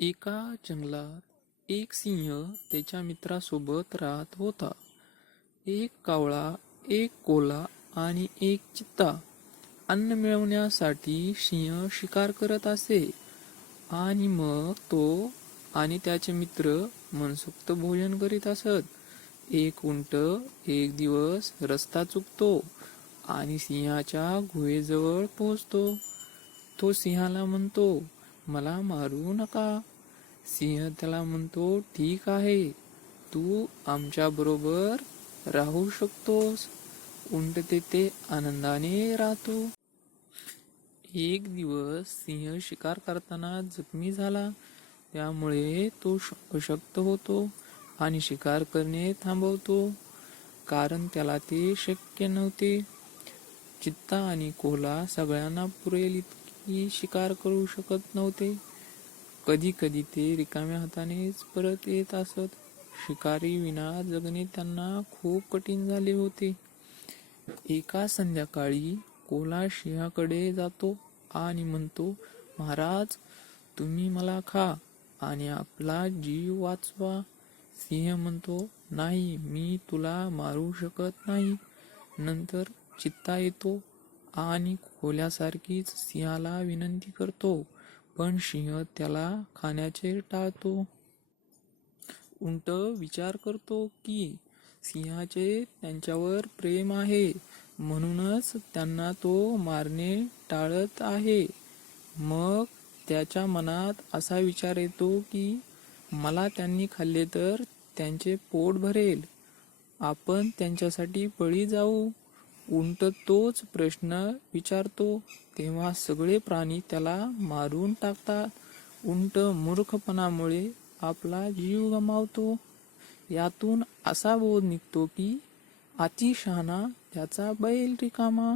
एका जंगलात एक सिंह त्याच्या मित्रासोबत राहत होता. एक कावळा, एक कोल्हा आणि एक चित्ता. अन्न मिळवण्यासाठी सिंह शिकार करत असे आणि मग तो आणि त्याचे मित्र मनसोक्त भोजन करीत असत. एक उंट एक दिवस रस्ता चुकतो आणि सिंहाच्या गुहेजवळ पोहोचतो. तो सिंहाला म्हणतो, मला मारू नका. सिंह त्याला म्हणतो, ठीक आहे, तू आमच्या बरोबर राहू शकतोस. उंट तेथे आनंदाने राहतो. एक दिवस सिंह शिकार करताना जखमी झाला, त्यामुळे तो अशक्त होतो आणि शिकार करणे थांबवतो, कारण त्याला ते शक्य नव्हते. चित्ता आणि कोल्हा सगळ्यांना पुरेल इतकी शिकार करू शकत नव्हते. कधी कधी ते रिकाम्या हातानेच परत येत असत. शिकारी विना जगणे त्यांना खूप कठीण झाले होते. एका संध्याकाळी कोल्हा सिंहाकडे जातो आणि म्हणतो, महाराज, तुम्ही मला खा आणि आपला जीव वाचवा. सिंह म्हणतो, नाही, मी तुला मारू शकत नाही. नंतर चित्ता येतो आणि कोल्ह्यासारखीच सिंहाला विनंती करतो, पण सिंह त्याला खाण्याचे टाळतो. उंट विचार करतो की सिंहाचे त्यांच्यावर प्रेम आहे, म्हणूनच त्यांना तो मारणे टाळत आहे. मग त्याच्या मनात असा विचार येतो की मला त्यांनी खाल्ले तर त्यांचे पोट भरेल, आपण त्यांच्यासाठी बळी जाऊ. उंट तोच प्रश्न विचारतो तेव्हा सगळे प्राणी त्याला मारून टाकतात. उंट मूर्खपणामुळे आपला जीव गमावतो. यातून असा बोध निघतो की अति शहाणा त्याचा बैल रिकामा.